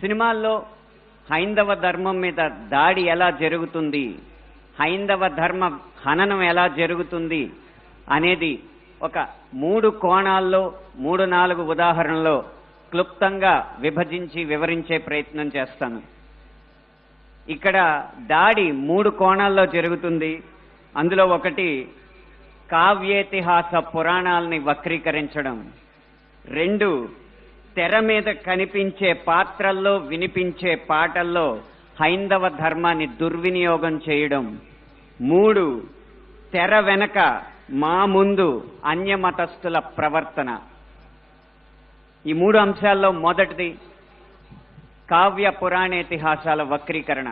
సినిమాల్లో హైందవ ధర్మం మీద దాడి ఎలా జరుగుతుంది, హైందవ ధర్మ హననం ఎలా జరుగుతుంది అనేది ఒక 3 కోణాల్లో 3-4 ఉదాహరణలో క్లుప్తంగా విభజించి వివరించే ప్రయత్నం చేస్తాను. ఇక్కడ దాడి 3 కోణాల్లో జరుగుతుంది. అందులో ఒకటి కావ్యేతిహాస పురాణాలని వక్రీకరించడం, 2 తెర మీద కనిపించే పాత్రల్లో వినిపించే పాటల్లో హైందవ ధర్మాన్ని దుర్వినియోగం చేయడం, 3 తెర వెనక మా ముందు అన్యమతస్థుల ప్రవర్తన. ఈ 3 అంశాల్లో మొదటిది కావ్య పురాణేతిహాసాల వక్రీకరణ.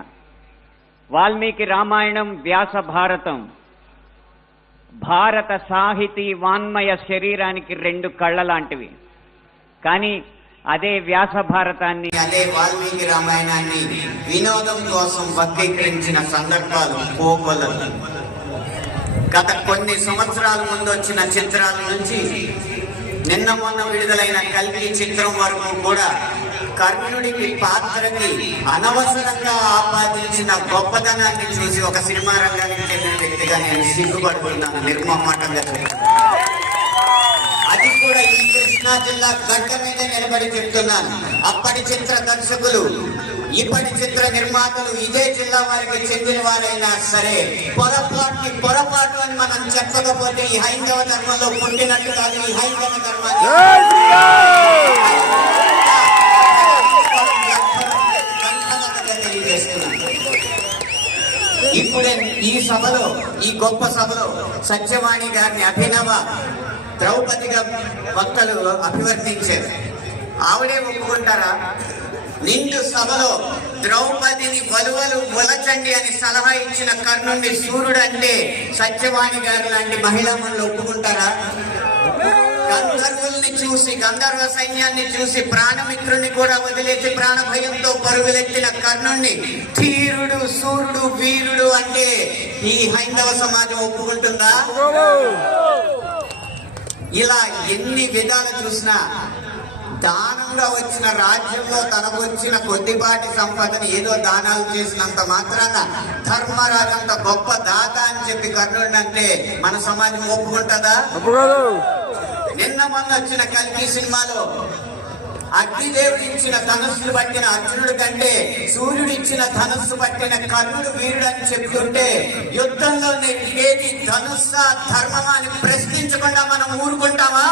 వాల్మీకి రామాయణం, వ్యాస భారతం భారత సాహితీ వాన్మయ శరీరానికి 2 కళ్ళ లాంటివి. కానీ అదే వ్యాస భారతాన్ని, అదే వాల్మీకి రామాయణాన్ని వినోదం కోసం వక్రీకరించిన సందర్భాలు పోగొలరు. గత కొన్ని సంవత్సరాల ముందు వచ్చిన చిత్రాల నుంచి నిన్న మొన్న విడుదలైన కల్కి చిత్రం వరకు కూడా కర్ణుడికి పాత్రకి అనవసరంగా ఆపాదించిన గొప్పతనాన్ని చూసి ఒక సినిమా రంగానికి చెందిన వ్యక్తిగా నేను సిగ్గుపడుతున్నాను, నిర్మమాటంగా చెప్తున్నాను. అది కూడా ఈ కృష్ణా జిల్లా గడ్డ మీద నిలబడి చెప్తున్నాను. అప్పటి చిత్ర దర్శకులు, ఇప్పటి చిత్ర నిర్మాతలు ఇదే జిల్లా వారికి చెందిన వారైనా సరే పొరపాటు అని మనం చెప్పకపోతే ఈ హైందవ ధర్మంలో పుట్టినట్టు కాదు. ఈ హైందవ ధర్మాన్ని తెలియజేస్తున్నాను. ఇప్పుడే ఈ సభలో, ఈ గొప్ప సభలో సత్యవాణి గారిని అభినవ ద్రౌపదిగా వక్తలు అభివర్ణించారు. ఆవిడే ఒప్పుకుంటారా? నిండు సభలో ద్రౌపదిని వలువలు ఒలచండి అని సలహా ఇచ్చిన కర్ణుడిని సూర్యుడు అంటే సత్యవాణి గారు లాంటి మహిళామణులు ఒప్పుకుంటారా? గంధర్వుల్ని చూసి, గంధర్వ సైన్యాన్ని చూసి ప్రాణమిత్రుని కూడా వదిలేసి ప్రాణ భయంతో పరుగులెత్తిన కర్ణుణ్ణి ధీరుడు, సూర్యుడు, వీరుడు అంటే ఈ హైందవ సమాజం ఒప్పుకుంటుందా? ఇలా ఎన్ని విధాలు చూసినా దానంగా వచ్చిన రాజ్యంలో తనకు వచ్చిన కొద్దిపాటి సంపదని ఏదో దానాలు చేసినంత మాత్రాన ధర్మరాజంత గొప్ప దాత అని చెప్పి కర్ణుడిని అంటే మన సమాజం ఒప్పుకుంటుందా? నిన్న మొన్న వచ్చిన కల్కి సినిమాలో అగ్నిదేవుడు ఇచ్చిన ధనుస్సు పట్టిన అర్జునుడి కంటే సూర్యుడు ఇచ్చిన ధనుస్సు పట్టిన కర్ణుడు వీరుడు అని చెప్తుంటే యుద్ధంలో ఏది ధనుస్సా ధర్మమా అని ప్రశ్నించకుండా మనం ఊరుకుంటామా?